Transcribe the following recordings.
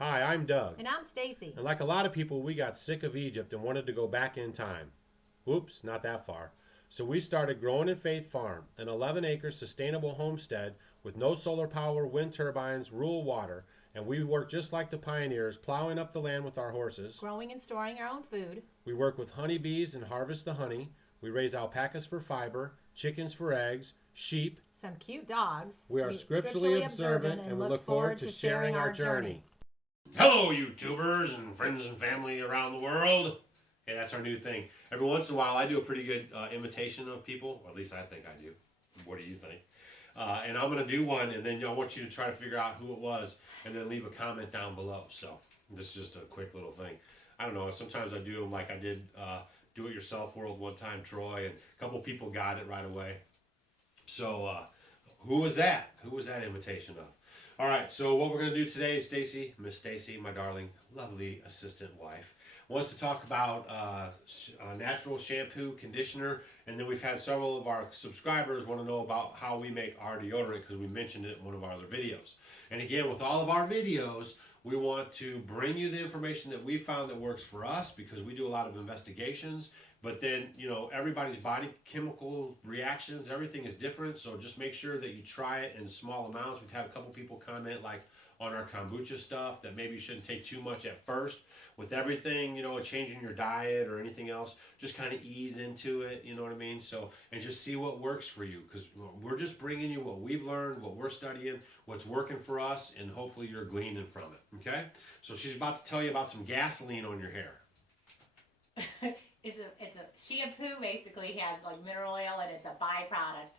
Hi, I'm Doug. And I'm Stacy. And like a lot of people, we got sick of Egypt and wanted to go back in time. Whoops, not that far. So we started Growing in Faith Farm, an 11-acre sustainable homestead with no solar power, wind turbines, rural water, and we work just like the pioneers, plowing up the land with our horses. Growing and storing our own food. We work with honeybees and harvest the honey. We raise alpacas for fiber, chickens for eggs, sheep. Some cute dogs. We are scripturally observant and we look forward to sharing our journey. Hello, YouTubers and friends and family around the world. Hey, that's our new thing. Every once in a while, I do a pretty good imitation of people, or at least I think I do. What do you think? And I'm going to do one, and then I want you to try to figure out who it was, and then leave a comment down below. So this is just a quick little thing. I don't know. Sometimes I do them like I did Do It Yourself World one time, Troy, and a couple people got it right away. So who was that? Who was that imitation of? All right, so what we're going to do today is Stacy, Miss Stacy, my darling, lovely assistant wife, wants to talk about natural shampoo, conditioner, and then we've had several of our subscribers want to know about how we make our deodorant because we mentioned it in one of our other videos. And again, with all of our videos, we want to bring you the information that we found that works for us because we do a lot of investigations. But then, you know, everybody's body chemical reactions, everything is different. So just make sure that you try it in small amounts. We've had a couple people comment like on our kombucha stuff that maybe you shouldn't take too much at first. With everything, you know, changing your diet or anything else, just kind of ease into it, you know what I mean? So, and just see what works for you because we're just bringing you what we've learned, what we're studying, what's working for us, and hopefully you're gleaning from it, okay? So she's about to tell you about some gasoline on your hair. It's a shampoo basically has like mineral oil and it's a byproduct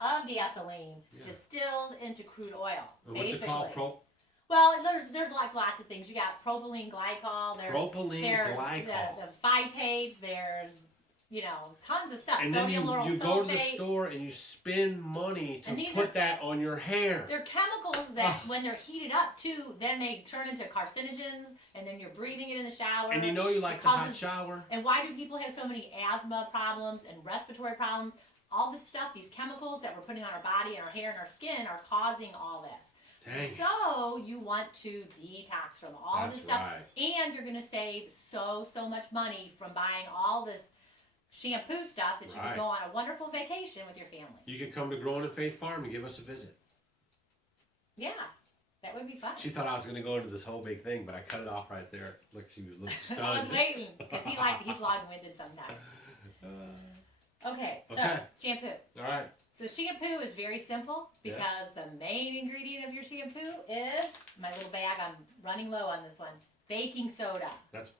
of gasoline distilled into crude oil. And what's it called? Well, there's like lots of things. You got propylene glycol. There's glycol. The phytates. There's tons of stuff. And Sodium then lauryl you sulfate. go to the store and you spend money to put that on your hair. They're chemicals that when they're heated up too, then they turn into carcinogens, and then you're breathing it in the shower. And you know you like the hot shower. And why do people have so many asthma problems and respiratory problems? All this stuff, these chemicals that we're putting on our body and our hair and our skin are causing all this. Dang. So you want to detox from all this stuff. Right. And you're going to save so much money from buying all this shampoo stuff that you can go on a wonderful vacation with your family. You could come to Growing in Faith Farm and give us a visit. Yeah, that would be fun. She thought I was going to go into this whole big thing, but I cut it off right there. Look, she looked stunned. I was waiting because he's long-winded sometimes. Okay, so shampoo. All right. So shampoo is very simple because the main ingredient of your shampoo is, my little bag, I'm running low on this one, baking soda. That's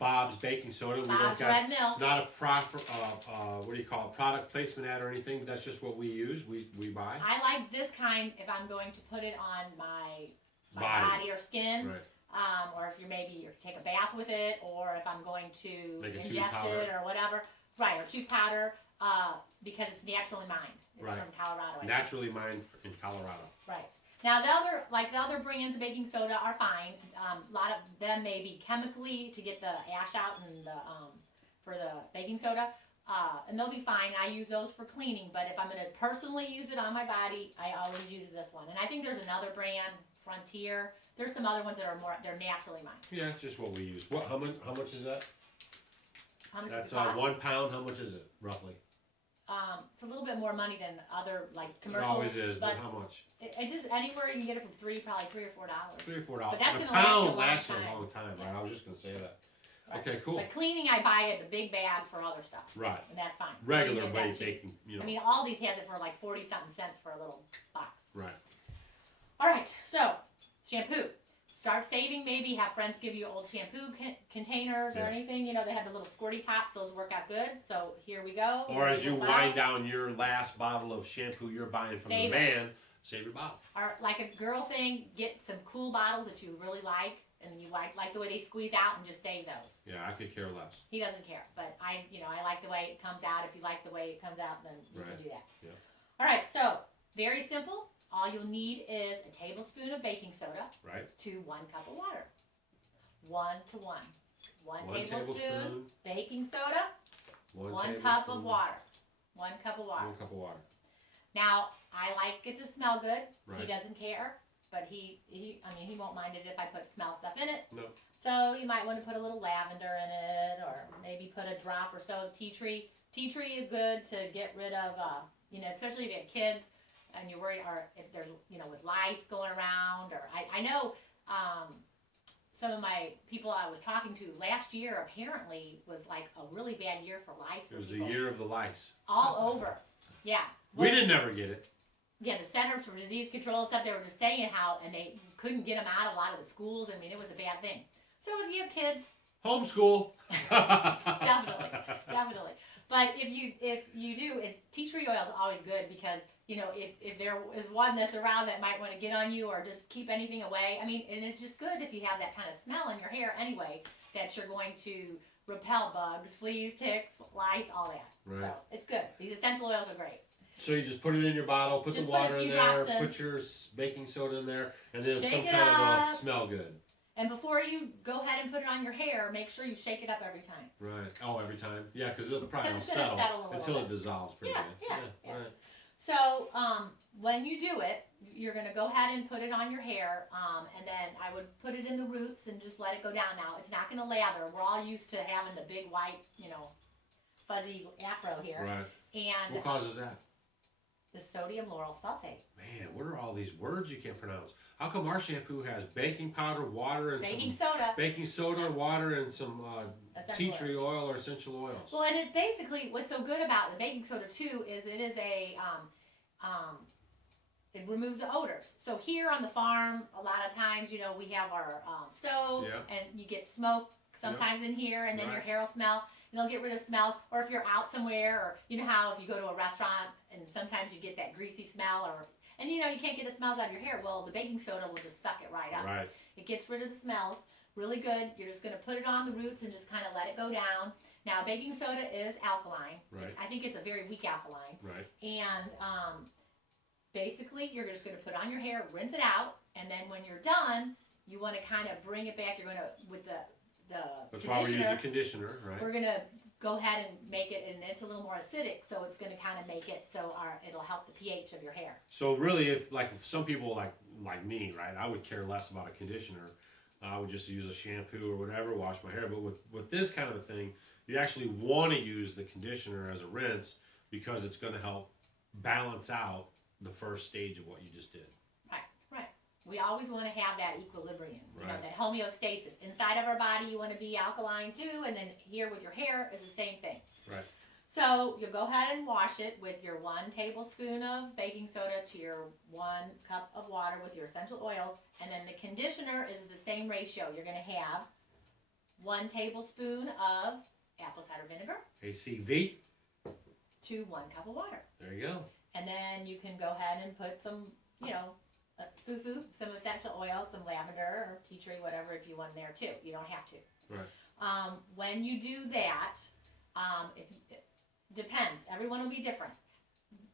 Bob's baking soda. Bob's red milk. It's not a proper, what do you call it, product placement ad or anything, but that's just what we use, we buy. I like this kind if I'm going to put it on my body or skin. Right. Or if you take a bath with it, or if I'm going to ingest it or whatever. Right, or tooth powder, because it's naturally mined. It's from Colorado. Naturally mined in Colorado. Right. Now the other brands of baking soda are fine. A lot of them may be chemically to get the ash out and for the baking soda, and they'll be fine. I use those for cleaning, but if I'm going to personally use it on my body, I always use this one. And I think there's another brand, Frontier. There's some other ones that are they're naturally mined. Yeah, it's just what we use. How much is that? How much That's does it cost? 1 pound. How much is it roughly? It's a little bit more money than other commercials. It always is, but how much? It just anywhere you can get it for probably $3 or $4. $3 or $4. But that's going to last you a long time. Yeah. Right? I was just going to say that. Right. Okay, cool. But cleaning, I buy it the big bag for other stuff. Right. And that's fine. Regular baking, I mean, Aldi's has it for like 40-something cents for a little box. Right. All right. So shampoo. Start saving. Maybe have friends give you old shampoo containers or anything. They have the little squirty tops. Those work out good. So here we go. Or as you wind down your last bottle of shampoo you're buying from the man, save your bottle. Or like a girl thing, get some cool bottles that you really like, and you like the way they squeeze out, and just save those. Yeah, I could care less. He doesn't care, but I like the way it comes out. If you like the way it comes out, then you can do that. Yeah. All right. So very simple. All you'll need is a tablespoon of baking soda to 1 cup of water. 1 to 1. One tablespoon baking soda, 1 cup of water. 1 cup of water. 1 cup of water. Now, I like it to smell good. He doesn't care. but he won't mind it if I put smell stuff in it. No. So you might want to put a little lavender in it, or maybe put a drop or so of tea tree. Tea tree is good to get rid of, especially if you have kids and you're worried, or if there's, with lice going around, or I know, some of my people I was talking to last year apparently was like a really bad year for lice. It was the year of the lice. All over. Yeah. We didn't ever get it. Yeah, the Centers for Disease Control and stuff, they were just saying how, and they couldn't get them out of a lot of the schools. I mean, it was a bad thing. So if you have kids, homeschool. definitely. But if you do, tea tree oil is always good because, if there is one that's around that might want to get on you or just keep anything away. I mean, and it's just good if you have that kind of smell in your hair anyway, that you're going to repel bugs, fleas, ticks, lice, all that. Right. So it's good. These essential oils are great. So you just put it in your bottle, put Just the water put a in few there, drops in. put your baking soda in there, and then Shake some it kind up. of smell good. And before you go ahead and put it on your hair, make sure you shake it up every time. Right. Oh, every time. Yeah, because it'll probably Because will it's gonna settle settle a until little it dissolves pretty good. Yeah. Right. So when you do it, you're going to go ahead and put it on your hair, and then I would put it in the roots and just let it go down. Now, it's not going to lather. We're all used to having the big white, fuzzy afro here. Right. And What causes that? the sodium lauryl sulfate. Man, what are all these words you can't pronounce? How come our shampoo has baking powder, water, and Baking some soda. baking soda, water, and some Essential tea tree oils. oil or essential oils? Well, and it's basically, what's so good about the baking soda too is it is it removes the odors. So here on the farm, a lot of times, we have our stove, Yeah. and you get smoke sometimes in here, and then your hair will smell. And it'll get rid of smells. Or if you're out somewhere, or you know how if you go to a restaurant and sometimes you get that greasy smell, and you can't get the smells out of your hair. Well, the baking soda will just suck it right up. Right. It gets rid of the smells. Really good. You're just going to put it on the roots and just kind of let it go down. Now, baking soda is alkaline. Right. I think it's a very weak alkaline. Right. And basically, you're just going to put on your hair, rinse it out, and then when you're done, you want to kind of bring it back. You're going to, with the That's why we use the conditioner, right? we're going to go ahead and make it, and it's a little more acidic, so it's going to kind of make it so it'll help the pH of your hair. So really, if some people like me, right, I would care less about a conditioner. I would just use a shampoo or whatever, wash my hair. But with this kind of a thing, you actually want to use the conditioner as a rinse because it's going to help balance out the first stage of what you just did. Right. We always want to have that equilibrium, Right. that homeostasis. Inside of our body, you want to be alkaline too, and then here with your hair is the same thing. Right. So you'll go ahead and wash it with your 1 tablespoon of baking soda to your 1 cup of water with your essential oils, and then the conditioner is the same ratio. You're going to have 1 tablespoon of apple cider vinegar ACV. to 1 cup of water. There you go. And then you can go ahead and put some, foo-foo, some essential oils, some lavender or tea tree, whatever, if you want in there too. You don't have to. Right. When you do that, it depends. Everyone will be different.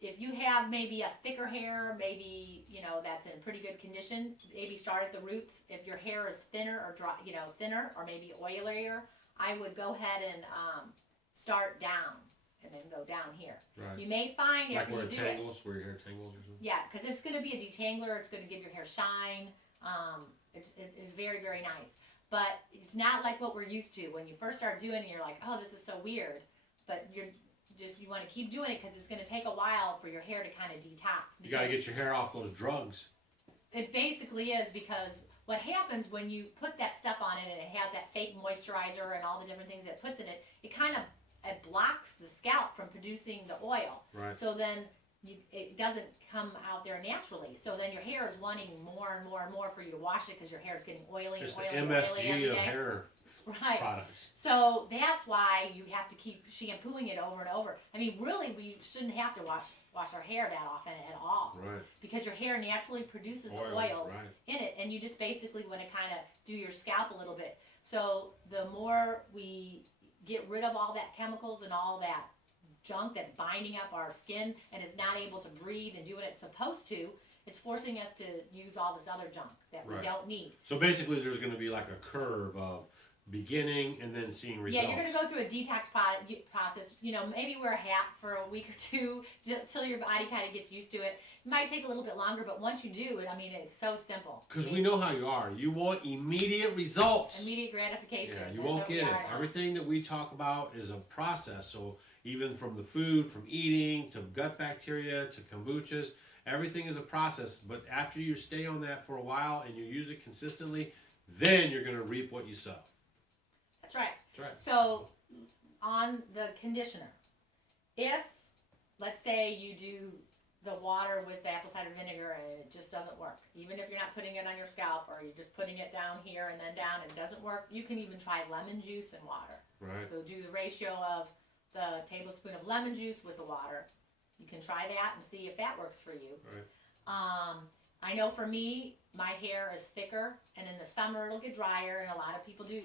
If you have maybe a thicker hair, maybe, that's in pretty good condition, maybe start at the roots. If your hair is thinner or dry, thinner or maybe oilier, I would go ahead and start down and then go down here. Right. You may find Like after where you it do it. tangles, where your hair tangles or something? Yeah, because it's going to be a detangler. It's going to give your hair shine. It's very, very nice. But it's not like what we're used to. When you first start doing it, you're like, oh, this is so weird. But you want to keep doing it because it's going to take a while for your hair to kind of detox. You got to get your hair off those drugs. It basically is, because what happens when you put that stuff on it and it has that fake moisturizer and all the different things that it puts in it, it kind of blocks the scalp from producing the oil. Right. So then it doesn't come out there naturally. So then your hair is wanting more and more and more for you to wash it because your hair is getting oily and It's oily the and oily MSG every of day. hair Right. products. So that's why you have to keep shampooing it over and over. I mean, really, we shouldn't have to wash our hair that often at all. Right. Because your hair naturally produces the Oil, oils right. in it, and you just basically want to kind of do your scalp a little bit. So the more we get rid of all that chemicals and all that junk that's binding up our skin and it's not able to breathe and do what it's supposed to, it's forcing us to use all this other junk that we Right. don't need. So basically there's going to be like a curve of beginning and then seeing results. Yeah, you're going to go through a detox process. You know, maybe wear a hat for a week or two till your body kind of gets used to it. It might take a little bit longer, but once you do it, I mean, it's so simple. Because we know how you are. You want immediate results. Immediate gratification. Yeah, you won't get it. Everything that we talk about is a process. So even from the food, from eating, to gut bacteria, to kombuchas, everything is a process. But after you stay on that for a while and you use it consistently, then you're going to reap what you sow. That's right. That's right. So on the conditioner, if, let's say you do the water with the apple cider vinegar and it just doesn't work, even if you're not putting it on your scalp or you're just putting it down here and then down and it doesn't work, you can even try lemon juice and water. Right. So do the ratio of the tablespoon of lemon juice with the water. You can try that and see if that works for you. Right. I know for me, my hair is thicker, and in the summer it'll get drier, and a lot of people do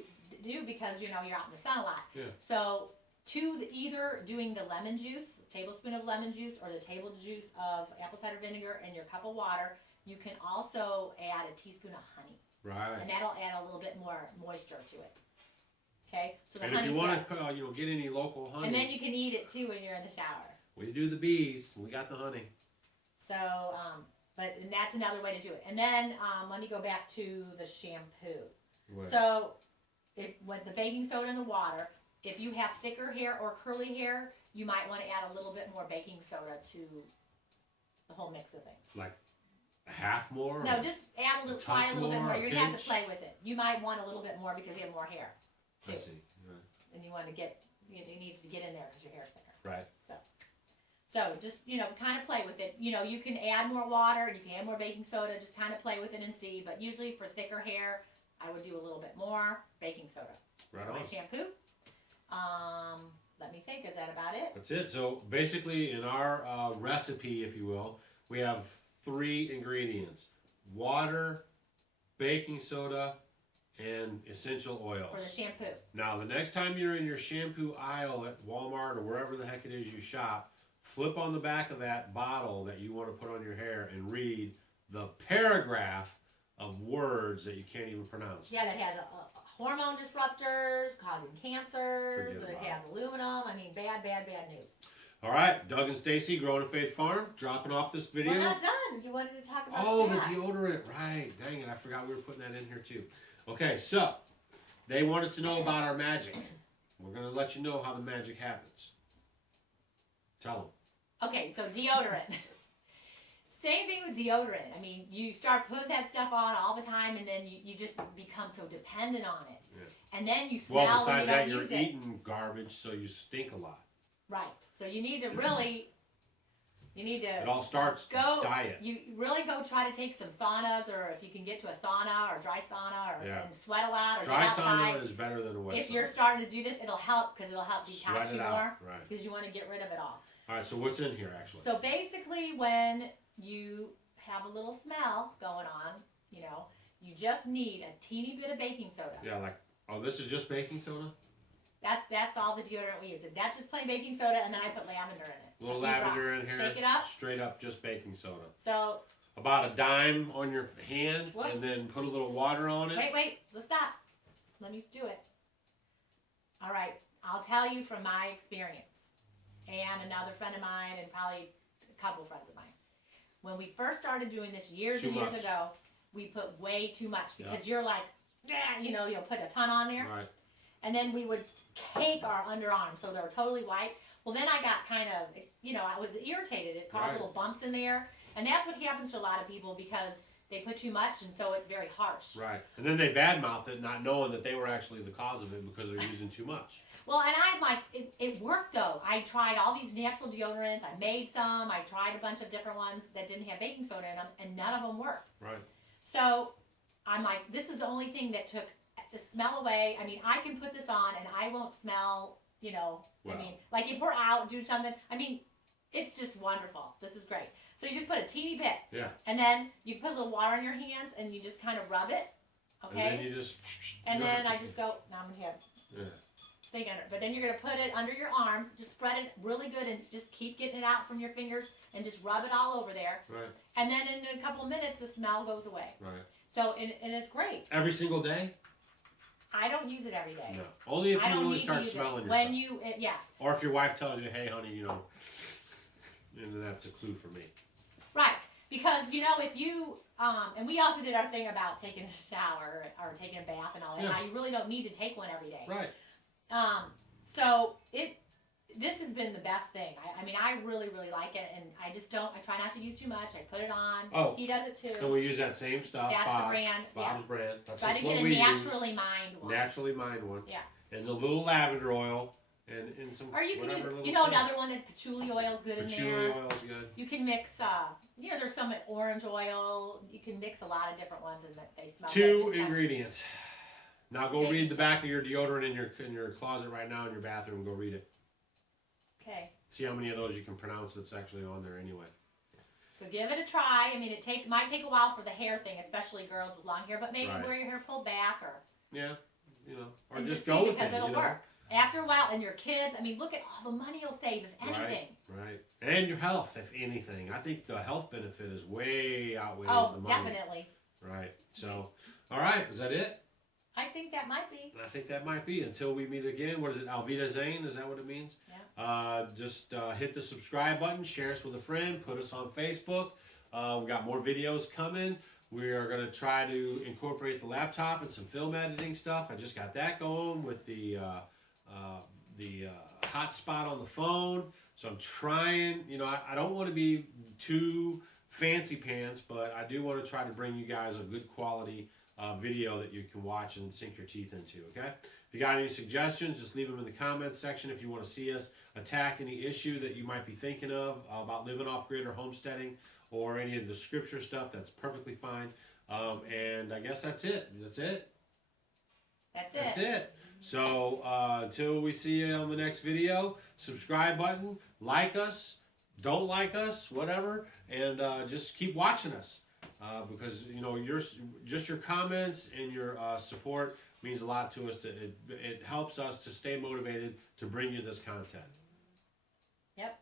because, you know, you're out in the sun a lot. Yeah. So either doing the lemon juice, a tablespoon of lemon juice, or the table juice of apple cider vinegar in your cup of water, you can also add a teaspoon of honey. Right. And that'll add a little bit more moisture to it. Okay? So the and if you want to get any local honey. And then you can eat it too when you're in the shower. We do the bees. We got the honey. So, and that's another way to do it. And then let me go back to the shampoo. Right. So, with the baking soda and the water, if you have thicker hair or curly hair, you might want to add a little bit more baking soda to the whole mix of things. Like a half more? No, just add a little, try a little bit more. You're going to have to play with it. You might want a little bit more because you have more hair, too. I see. Right. And you want to it needs to get in there because your hair's thicker. Right. So just, kind of play with it. You can add more water, you can add more baking soda, just kind of play with it and see. But usually for thicker hair, I would do a little bit more baking soda. Right for on. my shampoo. Let me think, is that about it? That's it. So basically in our recipe, if you will, we have 3 ingredients. Water, baking soda, and essential oils. For the shampoo. Now the next time you're in your shampoo aisle at Walmart or wherever the heck it is you shop, flip on the back of that bottle that you want to put on your hair and read the paragraph of words that you can't even pronounce. Yeah, that has hormone disruptors, causing cancers, that has aluminum. I mean, bad news. All right, Doug and Stacy, Growing in Faith Farm, dropping off this video. We're not done. You wanted to talk about the deodorant. Right. Dang it, I forgot we were putting that in here too. Okay, so they wanted to know about our magic. We're going to let you know how the magic happens. Tell them. Okay, so deodorant. Same thing with deodorant. I mean, you start putting that stuff on all the time, and then you just become so dependent on it. Yeah. And then you smell well, besides when that, you don't you're use eating garbage, so you stink a lot. Right. So you need to really, it all starts diet. You really go try to take some saunas, or if you can get to a sauna or dry sauna, or and sweat a lot, or dry get outside. Sauna is better than a wet. If you're starting to do this, it'll help because it'll help detox you more. Right. Because you want to get rid of it all. All right. So what's in here actually? So basically, when you have a little smell going on, you just need a teeny bit of baking soda. Yeah, this is just baking soda? That's all the deodorant we use. That's just plain baking soda, and then I put lavender in it. A little lavender in here. Shake it up. Straight up just baking soda. So about a dime on your hand, and then put a little water on it. Wait, let's stop. Let me do it. All right, I'll tell you from my experience, and another friend of mine, and probably a couple friends of mine. When we first started doing this years and years ago, we put way too much because you're like, you'll put a ton on there. Right. And then we would cake our underarms so they're totally white. Well, then I got kind of, I was irritated. It caused little bumps in there. And that's what happens to a lot of people because they put too much, and so it's very harsh. Right. And then they badmouth it, not knowing that they were actually the cause of it because they're using too much. Well, and I'm like, it worked though. I tried all these natural deodorants. I made some. I tried a bunch of different ones that didn't have baking soda in them, and none of them worked. Right. So I'm like, this is the only thing that took the smell away. I mean, I can put this on and I won't smell, I mean, like if we're out, do something. I mean, it's just wonderful. This is great. So you just put a teeny bit. Yeah. And then you put a little water in your hands and you just kind of rub it. Okay. And then you just. And then I just go, now I'm going to have. Yeah. Stay under. But then you're going to put it under your arms. Just spread it really good and just keep getting it out from your fingers and just rub it all over there. Right. And then in a couple minutes, the smell goes away. Right. So, and it's great. Every single day? I don't use it every day. No, only if I you don't really need start to use smelling it. yourself. When you, yes. Or if your wife tells you, hey, honey, you know, and then that's a clue for me. Right. Because, you know, if you, and we also did our thing about taking a shower or taking a bath and all that. Yeah. Now, you really don't need to take one every day. Right. So this has been the best thing. I mean, I really, really like it, and I try not to use too much. I put it on. Oh. He does it too. And we use that same stuff. That's Bob's, the brand. Bob's brand. That's Try to just what get a we naturally use. mined one. Naturally mined one. Yeah. And a little lavender oil and some. Or you can use, little you know, thing. another one that's patchouli oil is good in Patchouli there. oil is good. You can mix, you know, there's some orange oil. You can mix a lot of different ones, and they smell good. Two Just kind of- ingredients. Now go read the back of your deodorant in your closet right now in your bathroom. Go read it. Okay. See how many of those you can pronounce that's actually on there anyway. So give it a try. I mean, might take a while for the hair thing, especially girls with long hair, but maybe Right. wear your hair pulled back or. Yeah, you know, or And just see, go with because it. it'll you know? work. After a while, and your kids, I mean, look at all the money you'll save, if anything. Right. And your health, if anything. I think the health benefit is way outweighs Oh, the money. definitely. Right. So, all right. Is that it? I think that might be. I think that might be. Until we meet again. What is it? Alvida Zane? Is that what it means? Yeah. Just hit the subscribe button. Share us with a friend. Put us on Facebook. We got more videos coming. We are going to try to incorporate the laptop and some film editing stuff. I just got that going with the hotspot on the phone. So I'm trying, you know, I don't want to be too fancy pants, but I do want to try to bring you guys a good quality video that you can watch and sink your teeth into, okay? If you got any suggestions, just leave them in the comments section. If you want to see us attack any issue that you might be thinking of about living off-grid or homesteading or any of the scripture stuff, that's perfectly fine. And I guess that's it. That's it. That's it. So until we see you on the next video, subscribe button, like us, don't like us, whatever, and just keep watching us because you know your comments and your support means a lot to us. It helps us to stay motivated to bring you this content. Yep.